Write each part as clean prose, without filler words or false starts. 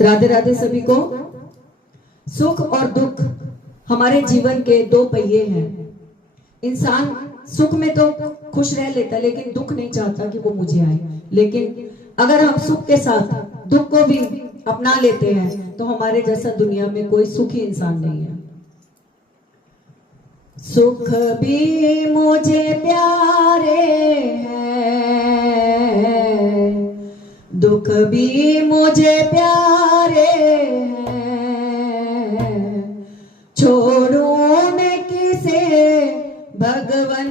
राधे राधे सभी को। सुख और दुख हमारे जीवन के दो पहिए हैं। इंसान सुख में तो खुश रह लेता, लेकिन दुख नहीं चाहता कि वो मुझे आए। लेकिन अगर हम सुख के साथ दुख को भी अपना लेते हैं तो हमारे जैसा दुनिया में कोई सुखी इंसान नहीं है। सुख भी मुझे प्यारे हैं, दुख भी मुझे प्यारे हैं। छोड़ूं मैं किसे भगवन,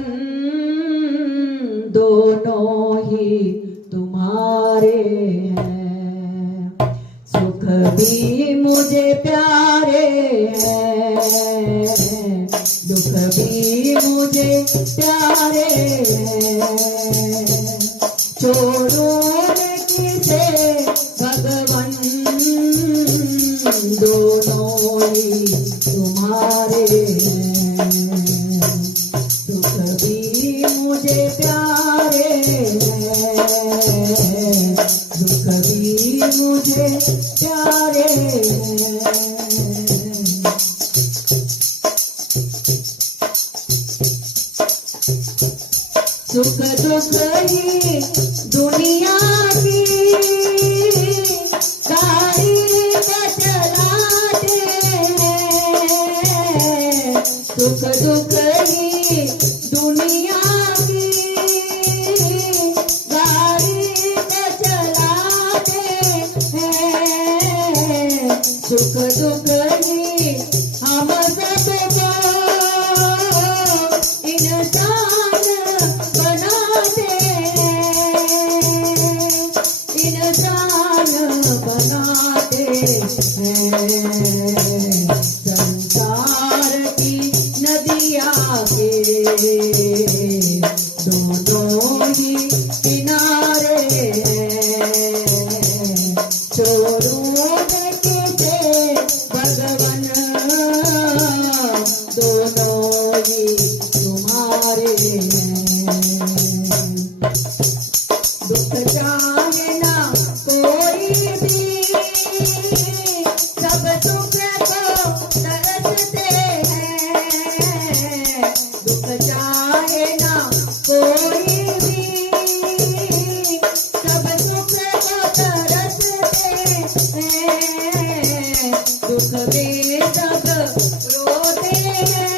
दोनों ही तुम्हारे हैं। सुख भी मुझे प्यारे हैं, दुख भी मुझे प्यारे हैं। छोड़ूं मैं किसे भगवन, दोनों ही तुम्हारे हैं। सुख भी मुझे प्यारे हैं, दुख भी मुझे प्यारे हैं। सुख दुख ही दुनिया की गाड़ी में चलाते हैं। सुख दुख ही दुनिया की गाड़ी में चलाते हैं। सुख दुख ही हम सबको इंसान बनाते हैं, इंसान बनाते हैं। संसार की नदियाँ के दोनों ही किनारे हैं। छोड़ूं मैं किसे भगवन, दोनों ही तुम्हारे हैं। दुख चाहे ना कोई भी, सब सुख को तरसते हैं। दुख चाहे ना कोई भी, सब सुख को तरसते हैं। दुख में सब रोते हैं,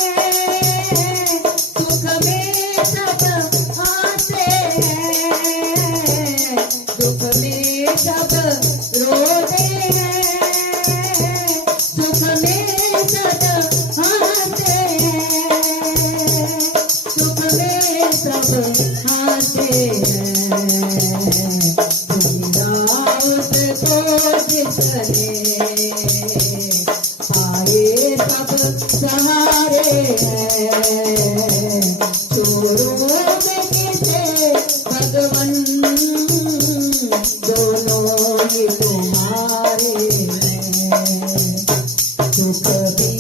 सुख में सब हंसते हैं। दुख में सब रोते हैं, सुख में सब हंसते हैं। सुख में सब हंसते हैं। उसको जिसने पाए सब सहारे हैं। छोड़ूं मैं किसे भगवन, दोनों ही तुम्हारे हैं। सुख भी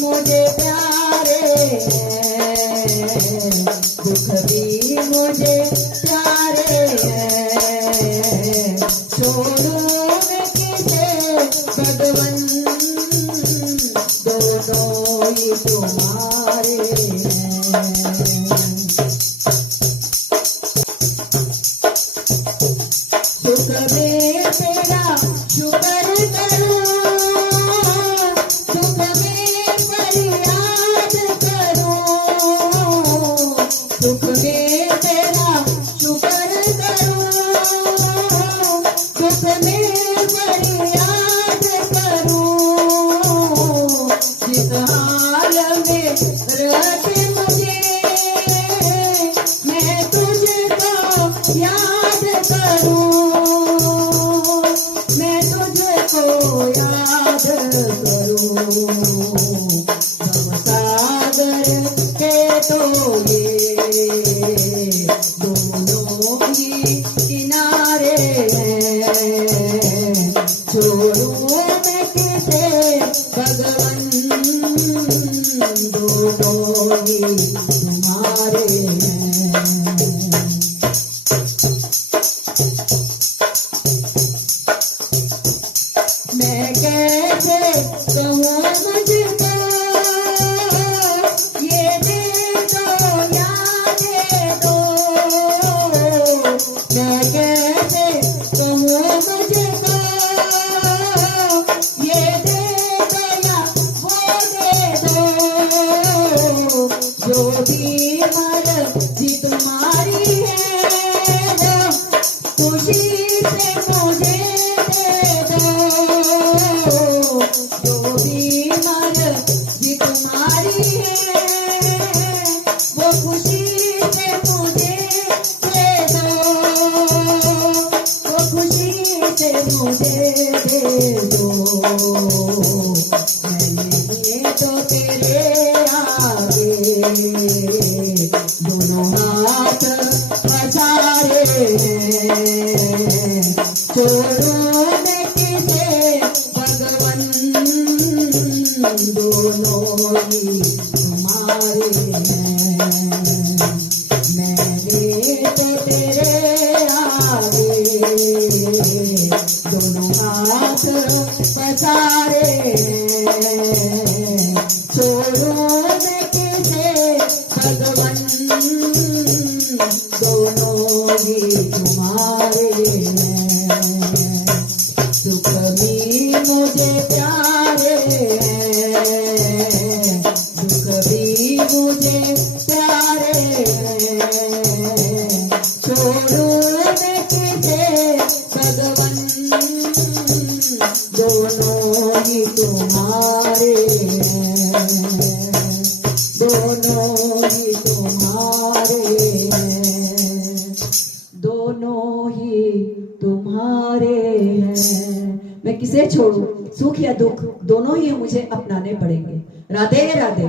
मुझे प्यारे हैं, दुख भी मुझे प्यारे हैं। छोड़ूं मैं किसे भगवन, दोनों ही तुम्हारे हैं। सुख में तेरा शुक्र करूं, सुख में फरियाद करूं। सुख में तेरा शुक्र करूं, सुख में फरियाद करूं। जिस हाल में रखे मुझे, मैं तुझको याद करूं, मैं तुझको याद करूं। भव सागर के तो ये दोनों ही किनारे हैं। छोड़ूं मैं किसे भगवन, दोनों ही तुम्हारे हैं। मैं कैसे कहूँ मुझको ये दे दो या दे दो, मैं कैसे कहूँ मुझको ये दे दो या वो दे दो, जो भी मर्जी तुम्हारी है वो खुशी से मुझे दे दो, जो भी मर्जी तुम्हारी है वो खुशी से मुझे दे दो, वो खुशी से मुझे दे दो। मैंने तो तेरे आगे दोनों हाथ पसारे हैं, छोड़ो मैं किसे भगवन, दोनों ही तुम्हारे हैं। मैंने तो तेरे आगे दोनों हाथ पसारे हैं, छोड़ो मैं किसे भगवन, दोनों ही तुम्हारे हैं। सुख भी मुझे प्यारे हैं, दुख भी मुझे प्यारे हैं, छोड़ो मैं किसे भगवन, दोनों ही तुम्हारे हैं, दोनों ही तुम्हारे हैं, दोनों ही तुम्हारे हैं। मैं किसे छोड़ूं, सुख या दुख दोनों ही मुझे अपनाने पड़ेंगे। राधे राधे।